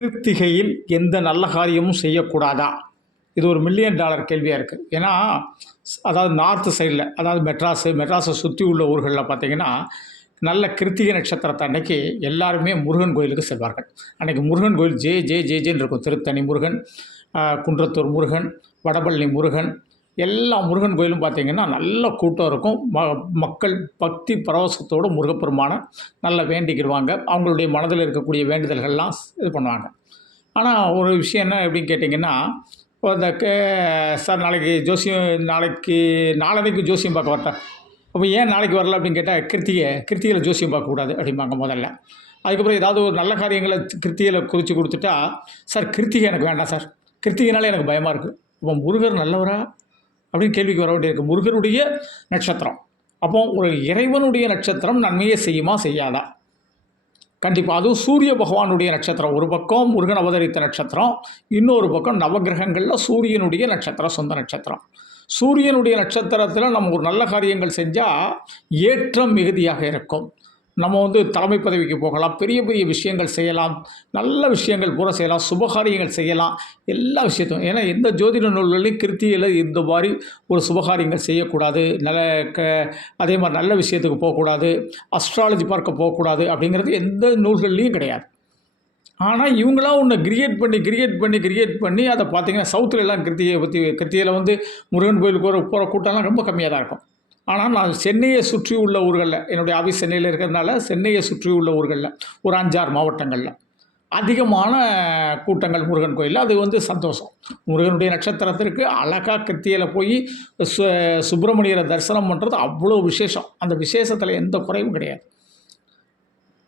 கிருத்திகையில் எந்த நல்ல காரியமும் செய்யக்கூடாதா? இது ஒரு மில்லியன் டாலர் கேள்வியாக இருக்குது. ஏன்னா அதாவது நார்த்து சைடில், அதாவது மெட்ராஸை சுற்றி உள்ள ஊர்களில் பார்த்திங்கன்னா, நல்ல கிருத்திகை நட்சத்திரத்தை அன்னைக்கு எல்லாருமே முருகன் கோயிலுக்கு செல்வார்கள். அன்றைக்கி முருகன் கோயில் ஜே ஜே ஜே ஜேன்னு இருக்கும். திருத்தணி முருகன், குன்றத்தூர் முருகன், வடபழனி முருகன், எல்லா முருகன் கோயிலும் பார்த்திங்கன்னா நல்ல கூட்டம் இருக்கும். மக்கள் பக்தி பரவசத்தோடு முருகப்பெருமானை நல்லா வேண்டிக்கிடுவாங்க. அவங்களுடைய மனதில் இருக்கக்கூடிய வேண்டுதல்கள்லாம் இது பண்ணுவாங்க. ஆனால் ஒரு விஷயம் என்ன எப்படின்னு கேட்டிங்கன்னா, இந்த சார் நாளைக்கு ஜோசியம் பார்க்க வரட்டேன். அப்போ ஏன் நாளைக்கு வரல அப்படின்னு கேட்டால், கிருத்திகையில் ஜோசியம் பார்க்கக்கூடாது அப்படிம்பாங்க முதல்ல. அதுக்கப்புறம் ஏதாவது ஒரு நல்ல காரியங்களை கிருத்திகையில் குறித்து கொடுத்துட்டா, சார் கிருத்திகை எனக்கு வேண்டாம் சார், கிருத்திகைனாலே எனக்கு பயமாக இருக்குது. அப்போ முருகர் நல்லவரா அப்படின்னு கேள்விக்கு வர வேண்டியிருக்கு. முருகனுடைய நட்சத்திரம், அப்போ ஒரு இறைவனுடைய நட்சத்திரம் நன்மையே செய்யுமா செய்யாதா? கண்டிப்பாக. அதுவும் சூரிய பகவானுடைய நட்சத்திரம். ஒரு பக்கம் முருகன் அவதரித்த நட்சத்திரம், இன்னொரு பக்கம் நவகிரகங்களில் சூரியனுடைய நட்சத்திரம், சொந்த நட்சத்திரம். சூரியனுடைய நட்சத்திரத்தில் நம்ம ஒரு நல்ல காரியங்கள் செஞ்சால் ஏற்றம் மிகுதியாக இருக்கும். நம்ம தலைமை பதவிக்கு போகலாம், பெரிய பெரிய விஷயங்கள் செய்யலாம், நல்ல விஷயங்கள் பூரா செய்யலாம், சுபகாரியங்கள் செய்யலாம், எல்லா விஷயத்தையும். ஏன்னா எந்த ஜோதிட நூல்களையும் கிருத்தியில் இந்த மாதிரி ஒரு சுபகாரியங்கள் செய்யக்கூடாது, அதே மாதிரி நல்ல விஷயத்துக்கு போகக்கூடாது, அஸ்ட்ராலஜி பார்க்க போகக்கூடாது அப்படிங்கிறது எந்த நூல்கள்லேயும் கிடையாது. ஆனால் இவங்களாம் ஒன்று கிரியேட் பண்ணி அதை பார்த்திங்கன்னா சவுத்துலலாம் கிருத்திகையில் முருகன் கோயிலுக்கு போகிற கூட்டம்லாம் ரொம்ப கம்மியாக தான் இருக்கும். ஆனால் நான் சென்னையை சுற்றி உள்ள ஊர்களில், என்னுடைய ஆஃபீஸ் சென்னையில் இருக்கிறதுனால சென்னையை சுற்றி உள்ள ஊர்களில் ஒரு 5-6 மாவட்டங்களில் அதிகமான கூட்டங்கள் முருகன் கோயிலில். அது சந்தோஷம். முருகனுடைய நட்சத்திரத்திற்கு அழகாக கிருத்திகையில் போய் சுப்பிரமணியரை தரிசனம் பண்ணுறது அவ்வளோ விசேஷம். அந்த விசேஷத்தில் எந்த குறைவும் கிடையாது.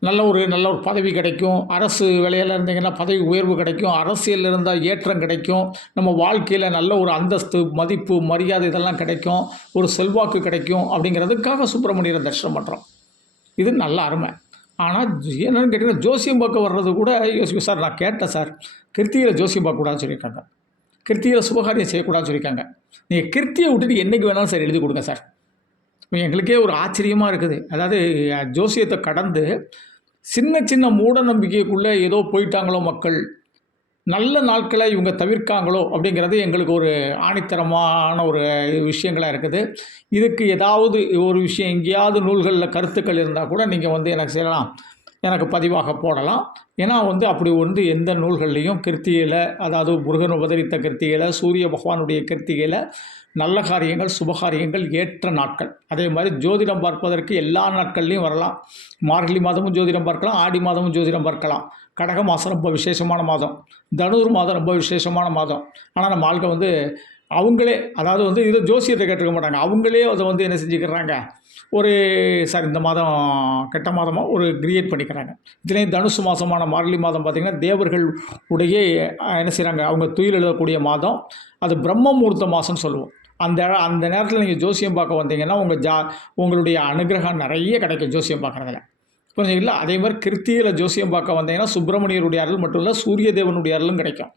நல்ல ஒரு பதவி கிடைக்கும். அரசு வேலையில் இருந்தீங்கன்னா பதவி உயர்வு கிடைக்கும். அரசியலில் இருந்தால் ஏற்றம் கிடைக்கும். நம்ம வாழ்க்கையில் நல்ல ஒரு அந்தஸ்து, மதிப்பு, மரியாதை இதெல்லாம் கிடைக்கும். ஒரு செல்வாக்கு கிடைக்கும். அப்படிங்கிறதுக்காக சுப்பிரமணியரை தரிசனம் பண்ணுறோம். இது நல்ல அருமை. ஆனால் என்னென்னு கேட்டிங்கன்னா, ஜோசியம் பார்க்க வர்றது கூட யோசிக்கும். சார் நான் கேட்டேன் சார், கிருத்திகையில் ஜோசியம் பார்க்கக்கூடாதுன்னு சொல்லியிருக்காங்க, கிருத்திகையில் சுபகாரியம் செய்யக்கூடாதுன்னு சொல்லியிருக்காங்க. நீங்கள் கிருத்தியை விட்டுட்டு என்றைக்கு வேணாலும் சார் எழுதி கொடுங்க சார். எங்களுக்கே ஒரு ஆச்சரியமாக இருக்குது. அதாவது ஜோசியத்தை கடந்து சின்ன மூட நம்பிக்கைக்குள்ளே ஏதோ போயிட்டாங்களோ மக்கள், நல்ல நாட்களை இவங்க தவிர்க்காங்களோ அப்படிங்கிறது எங்களுக்கு ஒரு ஆணித்தரமான ஒரு விஷயங்களாக இருக்குது. இதுக்கு ஏதாவது ஒரு விஷயம் எங்கேயாவது நூல்களில் கருத்துக்கள் இருந்தால் கூட நீங்கள் எனக்கு செய்யலாம், எனக்கு பதிவாக போடலாம். ஏன்னா அப்படி எந்த நூல்கள்லேயும் கிருத்திகையில், அதாவது முருகன் உபதரித்த கிருத்திகையில், சூரிய பகவானுடைய கிருத்திகையில் நல்ல காரியங்கள், சுபகாரியங்கள் ஏற்ற நாட்கள். அதே மாதிரி ஜோதிடம் பார்ப்பதற்கு எல்லா நாட்கள்லையும் வரலாம். மார்கழி மாதமும் ஜோதிடம் பார்க்கலாம், ஆடி மாதமும் ஜோதிடம் பார்க்கலாம். கடக மாதம் ரொம்ப விசேஷமான மாதம், தனுர் மாதம் ரொம்ப விசேஷமான மாதம். ஆனால் நம்ம ஆட்கள் அவங்களே, அதாவது இதை ஜோசியத்தை கேட்டுக்க மாட்டாங்க, அவங்களே அதை என்ன செஞ்சுக்கிறாங்க, சார் இந்த மாதம் கெட்ட மாதமாக ஒரு கிரியேட் பண்ணிக்கிறாங்க. இதுலேயும் தனுசு மாதமான மார்கழி மாதம் பார்த்திங்கன்னா தேவர்கள் உடைய என்ன செய்கிறாங்க, அவங்க துயில் எழுதக்கூடிய மாதம். அது பிரம்ம முகூர்த்த மாதம்னு சொல்லுவோம். அந்த நேரத்தில் நீங்கள் ஜோசியம் பார்க்க வந்தீங்கன்னா உங்களுடைய அனுகிரகம் நிறைய கிடைக்கும் ஜோசியம் பார்க்குறதுல, புரிஞ்சுங்களா? அதே மாதிரி கிருத்திகையில் ஜோசியம் பார்க்க வந்தீங்கன்னா சுப்பிரமணியருடைய அருள் மட்டும் இல்லை, சூரிய தேவனுடைய அருளும் கிடைக்கும்.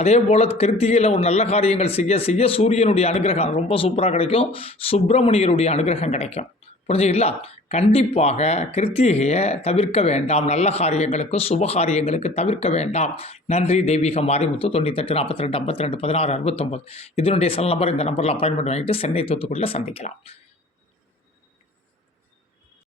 அதே போல் கிருத்திகையில் ஒரு நல்ல காரியங்கள் செய்ய சூரியனுடைய அனுகிரகம் ரொம்ப சூப்பராக கிடைக்கும், சுப்பிரமணியருடைய அனுகிரகம் கிடைக்கும். புரிஞ்சுங்களா? கண்டிப்பாக கிருத்திகையை தவிர்க்க வேண்டாம். நல்ல காரியங்களுக்கு, சுப காரியங்களுக்கு தவிர்க்க வேண்டாம். நன்றி. தெய்வீக மாரிமுத்து 98 42 52 16 69 இதனுடைய செல் நம்பர். இந்த நம்பரில் அப்பாயின்மெண்ட் வாங்கிட்டு சென்னை தூத்துக்குடியில் சந்திக்கலாம்.